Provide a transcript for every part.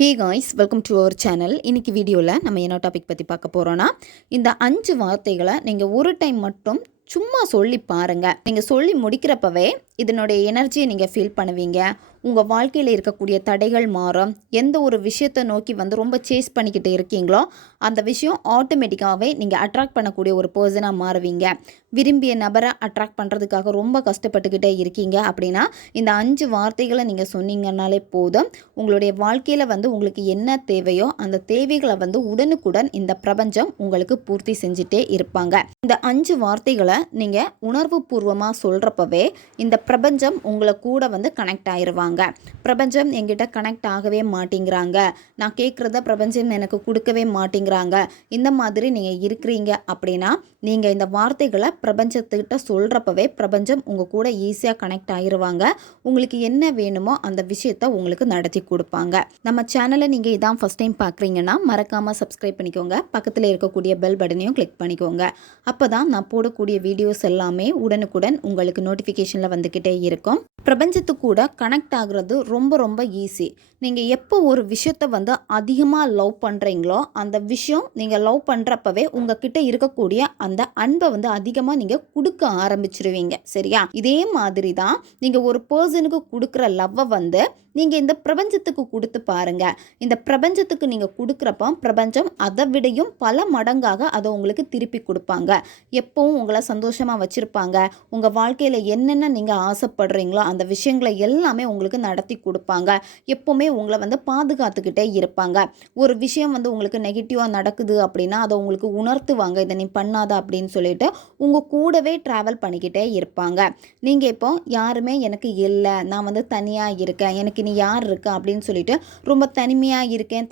Hey guys, welcome to our channel. இன்னைக்கு வீடியோவில் நம்ம என்ன டாபிக் பற்றி பார்க்க போகிறோன்னா, இந்த 5 வார்த்தைகளை நீங்கள் ஒரு டைம் மட்டும் சும்மா சொல்லி பாருங்கள். நீங்கள் சொல்லி முடிக்கிறப்பவே இதனுடைய எனர்ஜியை நீங்கள் ஃபீல் பண்ணுவீங்க. உங்கள் வாழ்க்கையில் இருக்கக்கூடிய தடைகள் மாறும். எந்த ஒரு விஷயத்தை நோக்கி ரொம்ப சேஸ் பண்ணிக்கிட்டு இருக்கீங்களோ அந்த விஷயம் ஆட்டோமேட்டிக்காகவே நீங்கள் அட்ராக்ட் பண்ணக்கூடிய ஒரு பர்சனாக மாறுவீங்க. விரும்பிய நபரை அட்ராக்ட் பண்ணுறதுக்காக ரொம்ப கஷ்டப்பட்டுக்கிட்டே இருக்கீங்க அப்படின்னா இந்த 5 வார்த்தைகளை நீங்கள் சொன்னீங்கன்னாலே போதும். உங்களுடைய வாழ்க்கையில் உங்களுக்கு என்ன தேவையோ அந்த தேவைகளை உடனுக்குடன் இந்த பிரபஞ்சம் உங்களுக்கு பூர்த்தி செஞ்சுட்டே இருப்பாங்க. இந்த 5 வார்த்தைகளை நீங்கள் உணர்வு பூர்வமாக சொல்கிறப்பவே இந்த பிரபஞ்சம் உங்களை கூட கனெக்ட் ஆயிடுவாங்க. பிரபஞ்சம் என்கிட்ட கனெக்ட் ஆகவே மாட்டேங்கிறாங்க, நான் கேட்குறத பிரபஞ்சம் எனக்கு கொடுக்கவே மாட்டேங்கிறாங்க, இந்த மாதிரி நீங்கள் இருக்கிறீங்க அப்படின்னா நீங்கள் இந்த வார்த்தைகளை பிரபஞ்சத்துக்கிட்ட சொல்கிறப்பவே பிரபஞ்சம் உங்கள் கூட ஈஸியாக கனெக்ட் ஆகிருவாங்க. உங்களுக்கு என்ன வேணுமோ அந்த விஷயத்த உங்களுக்கு நடத்தி கொடுப்பாங்க. நம்ம சேனலை நீங்கள் இதான் ஃபஸ்ட் டைம் பார்க்குறீங்கன்னா மறக்காமல் சப்ஸ்கிரைப் பண்ணிக்கோங்க. பக்கத்தில் இருக்கக்கூடிய பெல் பட்டனையும் கிளிக் பண்ணிக்கோங்க. அப்போ தான் நான் போடக்கூடிய வீடியோஸ் எல்லாமே உடனுக்குடன் உங்களுக்கு நோட்டிஃபிகேஷனில் வந்துக்கிட்டே இருக்கும். பிரபஞ்சத்து கூட கனெக்ட் ஆகுறது ரொம்ப ரொம்ப ஈஸி. நீங்கள் எப்போ ஒரு விஷயத்தை அதிகமாக லவ் பண்ணுறீங்களோ அந்த விஷயம் நீங்கள் லவ் பண்ணுறப்பவே உங்ககிட்ட இருக்கக்கூடிய அந்த அன்பை அதிகமாக நீங்கள் கொடுக்க ஆரம்பிச்சிருவீங்க. சரியா? இதே மாதிரி தான் நீங்கள் ஒரு பர்சனுக்கு கொடுக்குற லவ்வை நீங்கள் இந்த பிரபஞ்சத்துக்கு கொடுத்து பாருங்க. இந்த பிரபஞ்சத்துக்கு நீங்கள் கொடுக்குறப்போ பிரபஞ்சம் அதை விடையும் பல மடங்காக அதை உங்களுக்கு திருப்பி கொடுப்பாங்க. எப்பவும் உங்களை சந்தோஷமாக வச்சுருப்பாங்க. உங்கள் வாழ்க்கையில் என்னென்ன நீங்கள் ஆசைப்படுறீங்களோ அந்த விஷயங்களை எல்லாமே உங்களுக்கு நடத்தி கொடுப்பாங்க. எப்போவுமே உங்களை பாதுகாத்துக்கிட்டே இருப்பாங்க. ஒரு விஷயம் உங்களுக்கு நெகட்டிவாக நடக்குது அப்படின்னா அதை உங்களுக்கு உணர்த்துவாங்க, இதை நீ பண்ணாத அப்படின்னு சொல்லிட்டு உங்கள் கூடவே ட்ராவல் பண்ணிக்கிட்டே இருப்பாங்க. நீங்கள் இப்போ யாருமே எனக்கு இல்லை, நான் தனியாக இருக்கேன், எனக்கு நீ யார் இருக்கா அப்படின்னு சொல்லிட்டு ரொம்ப தனிமையாக இருக்கேன்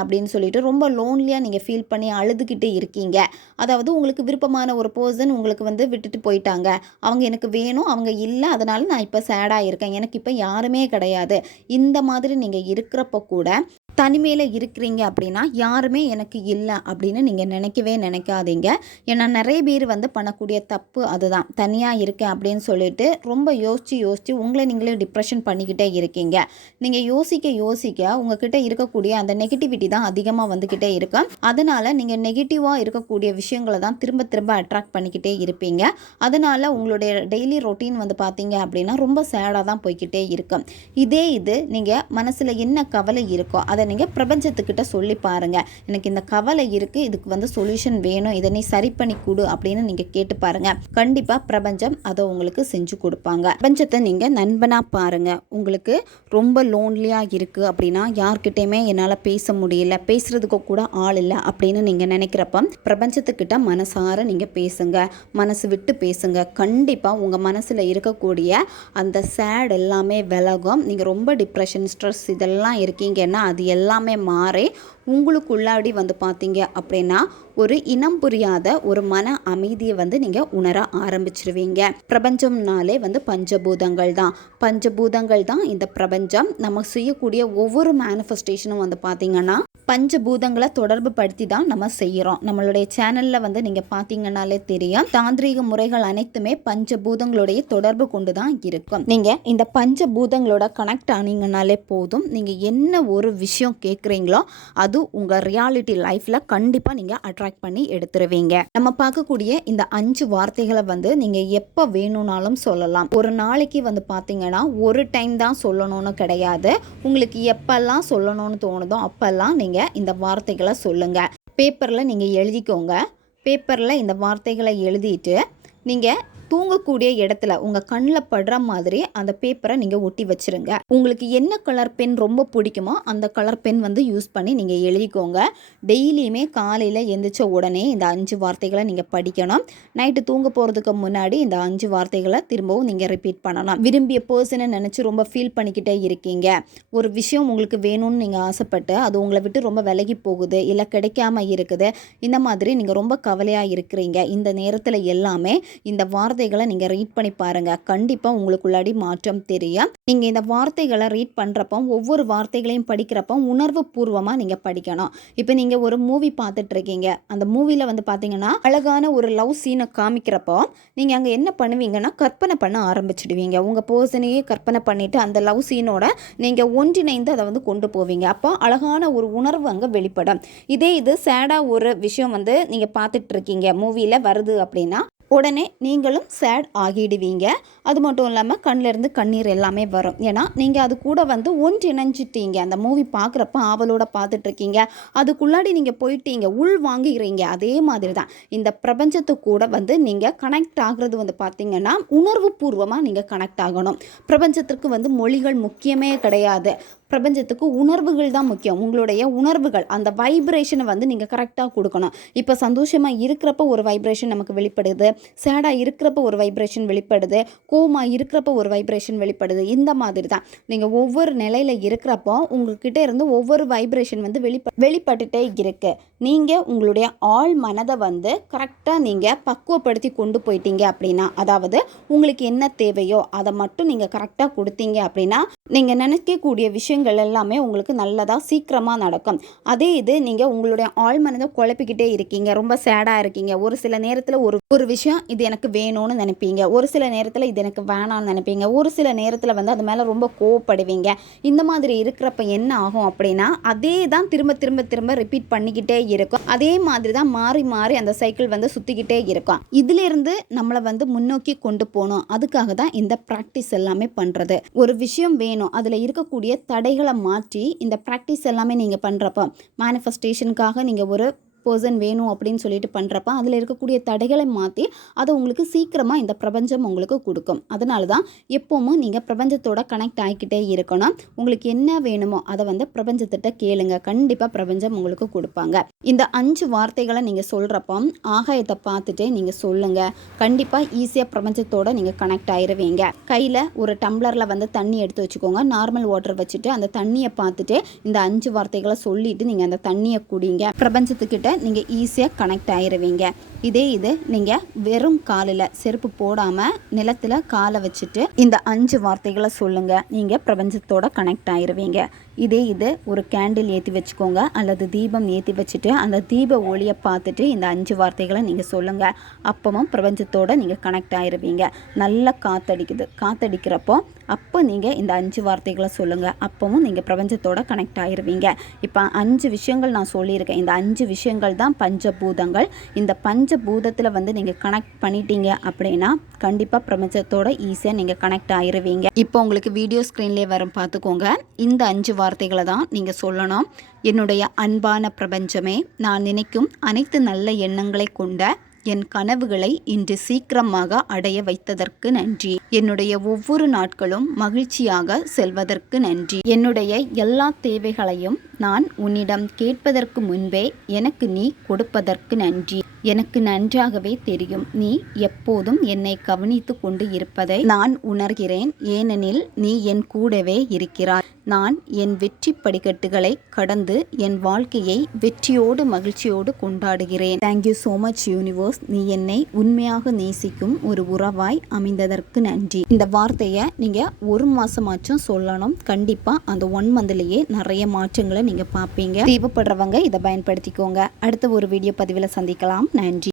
அப்படின்னு சொல்லிட்டு ரொம்ப லோன்லியாக நீங்கள் ஃபீல் பண்ணி அழுதுகிட்டு இருக்கீங்க. அதாவது உங்களுக்கு விருப்பமான ஒரு பர்சன் உங்களுக்கு விட்டுட்டு போயிட்டாங்க, அவங்க எனக்கு வேணும், அவங்க இல்லை, அதனால நான் இப்போ சேடாக இருக்கேன், எனக்கு இப்போ யாருமே கிடையாது. இந்த மாதிரி நீங்கள் இருக்கிறப்ப கூட தனிமையில் இருக்கிறீங்க அப்படின்னா யாருமே எனக்கு இல்லை அப்படின்னு நீங்கள் நினைக்காதீங்க. ஏன்னா நிறைய பேர் பண்ணக்கூடிய தப்பு அதுதான். தனியாக இருக்கேன் அப்படின்னு சொல்லிட்டு ரொம்ப யோசித்து உங்களை நீங்களே டிப்ரெஷன் பண்ணிக்கிட்டே இருக்கீங்க. நீங்கள் யோசிக்க உங்ககிட்ட இருக்கக்கூடிய அந்த நெகட்டிவிட்டி தான் அதிகமாக வந்துக்கிட்டே இருக்கு. அதனால் நீங்கள் நெகட்டிவாக இருக்கக்கூடிய விஷயங்களை தான் திரும்ப அட்ராக்ட் பண்ணிக்கிட்டே இருப்பீங்க. அதனால் உங்களுடைய டெய்லி ரொட்டீன் பார்த்தீங்க அப்படின்னா ரொம்ப சேடாக தான் போய்கிட்டே இருக்கும். இது நீங்கள் மனசில் என்ன கவலை இருக்கோ அதை நீங்கள் பிரபஞ்சத்துக்கிட்ட சொல்லி பாருங்கள். எனக்கு இந்த கவலை இருக்குது, இதுக்கு சொல்யூஷன் வேணும், இதை நீ சரி பண்ணி கொடு அப்படின்னு நீங்கள் கேட்டு பாருங்கள். கண்டிப்பாக பிரபஞ்சம் அதை உங்களுக்கு செஞ்சு கொடுப்பாங்க. பிரபஞ்சத்தை நீங்கள் நண்பனாக பாருங்கள். உங்களுக்கு ரொம்ப லோன்லியாக இருக்குது அப்படின்னா யார்கிட்டையுமே என்னால் பேச முடியல, பேசுகிறதுக்கு கூட ஆள் இல்லை அப்படின்னு நீங்கள் நினைக்கிறப்ப பிரபஞ்சத்துக்கிட்ட மனசார நீங்கள் பேசுங்க, மனசு விட்டு பேசுங்க. கண்டிப்பாக உங்கள் மனசில் இருக்கக்கூடிய அந்த சேட் எல்லாமே விலகும். நீங்கள் ரொம்ப டிப்ரெஷன், ஸ்ட்ரெஸ் இதெல்லாம் இருக்கீங்கன்னா அது எல்லாமே மாறி உங்களுக்குள்ளாடி பார்த்தீங்க அப்படின்னா ஒரு இனம் புரியாத ஒரு மன அமைதியை நீங்கள் உணர ஆரம்பிச்சிருவீங்க. பிரபஞ்சம்னாலே பஞ்சபூதங்கள் தான் இந்த பிரபஞ்சம். நம்ம செய்யக்கூடிய ஒவ்வொரு மேனிஃபெஸ்டேஷனும் பார்த்தீங்கன்னா பஞ்சபூதங்களை தொடர்பு படுத்தி தான் நம்ம செய்கிறோம். நம்மளுடைய சேனலில் நீங்கள் பார்த்தீங்கன்னாலே தெரியும், தாந்திரீக முறைகள் அனைத்துமே பஞ்சபூதங்களுடைய தொடர்பு கொண்டு தான் இருக்கும். நீங்கள் இந்த பஞ்சபூதங்களோட கனெக்ட் ஆனீங்கன்னாலே போதும். நீங்கள் என்ன ஒரு விஷயம் கேட்குறீங்களோ அது உங்கள் ரியாலிட்டி லைஃப்பில் கண்டிப்பாக நீங்கள் அட்ராக்ட் பண்ணி எடுத்துருவீங்க. நம்ம பார்க்கக்கூடிய இந்த 5 வார்த்தைகளை நீங்கள் எப்போ வேணும்னாலும் சொல்லலாம். ஒரு நாளைக்கு பார்த்தீங்கன்னா ஒரு டைம் தான் சொல்லணும்னு கிடையாது. உங்களுக்கு எப்பெல்லாம் சொல்லணும்னு தோணுதோ அப்பெல்லாம் நீங்கள் இந்த வார்த்தைகளை சொல்லுங்கள். பேப்பரில் நீங்கள் எழுதிக்கோங்க. பேப்பரில் இந்த வார்த்தைகளை எழுதிட்டு நீங்கள் தூங்கக்கூடிய இடத்துல உங்கள் கண்ணில் படுற மாதிரி அந்த பேப்பரை நீங்கள் ஒட்டி வச்சுருங்க. உங்களுக்கு என்ன கலர் பென் ரொம்ப பிடிக்குமோ அந்த கலர் பென் யூஸ் பண்ணி நீங்கள் எழுதிக்கோங்க. டெய்லியுமே காலையில் எழுந்திரிச்ச உடனே இந்த 5 வார்த்தைகளை நீங்கள் படிக்கணும். நைட்டு தூங்க போகிறதுக்கு முன்னாடி இந்த 5 வார்த்தைகளை திரும்பவும் நீங்கள் ரிப்பீட் பண்ணலாம். விரும்பிய பர்சனை நினச்சி ரொம்ப ஃபீல் பண்ணிக்கிட்டே இருக்கீங்க, ஒரு விஷயம் உங்களுக்கு வேணும்னு நீங்கள் ஆசைப்பட்டு அது உங்களை விட்டு ரொம்ப விலகி போகுது, இல்லை கிடைக்காம இருக்குது, இந்த மாதிரி நீங்கள் ரொம்ப கவலையாக இருக்கிறீங்க. இந்த நேரத்தில் எல்லாமே இந்த வார்த்தை வார்த்தைகளை நீங்கள் ரீட் பண்ணி பாருங்கள். கண்டிப்பாக உங்களுக்குள்ளாடி மாற்றம் தெரியும். நீங்கள் இந்த வார்த்தைகளை ரீட் பண்ணுறப்போ ஒவ்வொரு வார்த்தைகளையும் படிக்கிறப்போ உணர்வு பூர்வமாக நீங்கள் படிக்கணும். இப்போ நீங்கள் ஒரு மூவி பார்த்துட்ருக்கீங்க. அந்த மூவியில் வந்து பார்த்தீங்கன்னா அழகான ஒரு லவ் சீனை காமிக்கிறப்போ நீங்கள் அங்கே என்ன பண்ணுவீங்கன்னா கற்பனை பண்ண ஆரம்பிச்சிடுவீங்க. உங்கள் பர்சனையே கற்பனை பண்ணிவிட்டு அந்த லவ் சீனோட நீங்கள் ஒன்றிணைந்து அதை வந்து கொண்டு போவீங்க. அப்போ அழகான ஒரு உணர்வு அங்கே வெளிப்படும். இதே இது சேடாக ஒரு விஷயம் வந்து நீங்கள் பார்த்துட்ருக்கீங்க மூவியில் வருது அப்படின்னா உடனே நீங்களும் சேட் ஆகிடுவீங்க. அது மட்டும் இல்லாமல் கண்ணிலேருந்து கண்ணீர் எல்லாமே வரும். ஏன்னா நீங்கள் அது கூட வந்து ஒன்றிணைஞ்சிட்டீங்க. அந்த மூவி பார்க்குறப்ப ஆவலோட பார்த்துட்ருக்கீங்க. அதுக்குள்ளாடி நீங்கள் போயிட்டீங்க, உள் வாங்குகிறீங்க. அதே மாதிரி தான் இந்த பிரபஞ்சத்து கூட வந்து நீங்கள் கனெக்ட் ஆகிறது வந்து பார்த்திங்கன்னா உணர்வு பூர்வமாக நீங்கள் கனெக்ட் ஆகணும். பிரபஞ்சத்திற்கு வந்து மொழிகள் முக்கியமே கிடையாது. பிரபஞ்சத்துக்கு உணர்வுகள் தான் முக்கியம். உங்களுடைய உணர்வுகள் அந்த வைப்ரேஷனை வந்து நீங்கள் கரெக்டாக கொடுக்கணும். இப்போ சந்தோஷமாக இருக்கிறப்ப ஒரு வைப்ரேஷன் நமக்கு வெளிப்படுது, சேடாக இருக்கிறப்ப ஒரு வைப்ரேஷன் வெளிப்படுது, கோவமாக இருக்கிறப்ப ஒரு வைப்ரேஷன் வெளிப்படுது. இந்த மாதிரி தான் நீங்கள் ஒவ்வொரு நிலையில் இருக்கிறப்போ உங்கள்கிட்ட இருந்து ஒவ்வொரு வைப்ரேஷன் வந்து வெளிப்பட்டுட்டே இருக்கு. நீங்கள் உங்களுடைய ஆழ் மனதை வந்து கரெக்டாக நீங்கள் பக்குவப்படுத்தி கொண்டு போயிட்டீங்க அப்படின்னா, அதாவது உங்களுக்கு என்ன தேவையோ அதை மட்டும் நீங்கள் கரெக்டாக கொடுத்தீங்க அப்படின்னா நீங்கள் நினைக்கக்கூடிய விஷயங்கள் எல்லாமே உங்களுக்கு நல்லதாக சீக்கிரமாக நடக்கும். அதே இது நீங்கள் உங்களுடைய ஆழ் மனதை குழப்பிக்கிட்டே இருக்கீங்க, ரொம்ப சேடாக இருக்கீங்க. ஒரு சில நேரத்தில் ஒரு விஷயம் இது எனக்கு வேணும்னு நினைப்பீங்க, ஒரு சில நேரத்தில் இது எனக்கு வேணாம்னு நினைப்பீங்க, ஒரு சில நேரத்தில் வந்து அது மேலே ரொம்ப கோவப்படுவீங்க. இந்த மாதிரி இருக்கிறப்ப என்ன ஆகும் அப்படின்னா அதே தான் திரும்ப திரும்ப திரும்ப ரிப்பீட் பண்ணிக்கிட்டே இருக்கும். அதே மாதிரி தான் மாறி மாறி அந்த சைக்கிள் வந்து சுற்றிக்கிட்டே இருக்கும். இதிலிருந்து நம்மளை வந்து முன்னோக்கி கொண்டு போகணும். அதுக்காக தான் இந்த ப்ராக்டிஸ் எல்லாமே பண்ணுறது. ஒரு விஷயம் வேணும், அதில் இருக்கக்கூடிய தடைகளை மாற்றி இந்த ப்ராக்டிஸ் எல்லாமே நீங்கள் பண்ணுறப்போ மேனிஃபெஸ்டேஷனுக்காக நீங்கள் ஒரு பர்சன் வேணும் அப்படின்னு சொல்லிட்டு பண்ணுறப்ப அதில் இருக்கக்கூடிய தடைகளை மாற்றி அதை உங்களுக்கு சீக்கிரமாக இந்த பிரபஞ்சம் உங்களுக்கு கொடுக்கும். அதனால தான் எப்போவும் நீங்கள் பிரபஞ்சத்தோட கனெக்ட் ஆகிக்கிட்டே இருக்கணும். உங்களுக்கு என்ன வேணுமோ அதை வந்து பிரபஞ்சத்திட்ட கேளுங்க. கண்டிப்பாக பிரபஞ்சம் உங்களுக்கு கொடுப்பாங்க. இந்த 5 வார்த்தைகளை நீங்கள் சொல்கிறப்போ ஆகாயத்தை பார்த்துட்டே நீங்கள் சொல்லுங்கள். கண்டிப்பாக ஈஸியாக பிரபஞ்சத்தோட நீங்கள் கனெக்ட் ஆகிருவீங்க. கையில் ஒரு டம்ளரில் வந்து தண்ணி எடுத்து வச்சுக்கோங்க. நார்மல் வாட்டர் வச்சுட்டு அந்த தண்ணியை பார்த்துட்டு இந்த 5 வார்த்தைகளை சொல்லிவிட்டு நீங்கள் அந்த தண்ணியை குடிங்க. பிரபஞ்சத்துக்கிட்ட நீங்கள் ஈஸியாக கனெக்ட் ஆகிருவீங்க. இதே இது நீங்கள் வெறும் காலில் செருப்பு போடாமல் நிலத்தில் காலை வச்சுட்டு இந்த 5 வார்த்தைகளை சொல்லுங்கள். நீங்கள் பிரபஞ்சத்தோட கனெக்ட் ஆகிருவீங்க. இதே இது ஒரு கேண்டில் ஏற்றி வச்சுக்கோங்க அல்லது தீபம் ஏற்றி வச்சுட்டு அந்த தீப ஒளியை பார்த்துட்டு இந்த 5 வார்த்தைகளை நீங்கள் சொல்லுங்கள். அப்பவும் பிரபஞ்சத்தோட நீங்கள் கனெக்ட் ஆகிருவீங்க. நல்லா காற்றடிக்கிறப்போ அப்போ நீங்கள் இந்த 5 வார்த்தைகளை சொல்லுங்கள். அப்பவும் நீங்கள் பிரபஞ்சத்தோட கனெக்ட் ஆகிருவீங்க. இப்போ 5 விஷயங்கள் நான் சொல்லியிருக்கேன். இந்த 5 விஷயங்கள் தான் பஞ்சபூதங்கள். இந்த பஞ்சபூதத்தில் வந்து நீங்கள் கனெக்ட் பண்ணிட்டீங்க அப்படின்னா கண்டிப்பாக பிரபஞ்சத்தோட ஈஸியாக நீங்கள் கனெக்ட் ஆகிருவீங்க. இப்போ உங்களுக்கு வீடியோ ஸ்க்ரீன்லேயே வரும், பார்த்துக்கோங்க. இந்த 5 வார்த்தைகளை தான் நீங்கள் சொல்லணும். என்னுடைய அன்பான பிரபஞ்சமே, நான் நினைக்கும் அனைத்து நல்ல எண்ணங்களை கொண்ட என் கனவுகளை இன்று சீக்கிரமாக அடைய வைத்ததற்கு நன்றி. என்னுடைய ஒவ்வொரு நாட்களும் மகிழ்ச்சியாக செல்வதற்கு நன்றி. என்னுடைய எல்லா தேவைகளையும் நான் உன்னிடம் கேட்பதற்கு முன்பே எனக்கு நீ கொடுப்பதற்கு நன்றி. எனக்கு நன்றாகவே தெரியும் நீ எப்போதும் என்னை கவனித்து கொண்டு இருப்பதை நான் உணர்கிறேன். ஏனெனில் நீ என் கூடவே இருக்கிறாய். நான் என் வெற்றி படிக்கட்டுகளை கடந்து என் வாழ்க்கையை வெற்றியோடு மகிழ்ச்சியோடு கொண்டாடுகிறேன். Thank you so much universe. நீ என்னை உண்மையாக நேசிக்கும் ஒரு உறவாய் அமைந்ததற்கு நன்றி. இந்த வார்த்தையை நீங்கள் 1 மாதமாச்சும் சொல்லணும். கண்டிப்பாக அந்த 1 மந்த்லேயே நிறைய மாற்றங்களை நீங்கள் பார்ப்பீங்க. தேவைப்படுறவங்க இதை பயன்படுத்திக்கோங்க. அடுத்த ஒரு வீடியோ பதிவில் சந்திக்கலாம். நன்றி.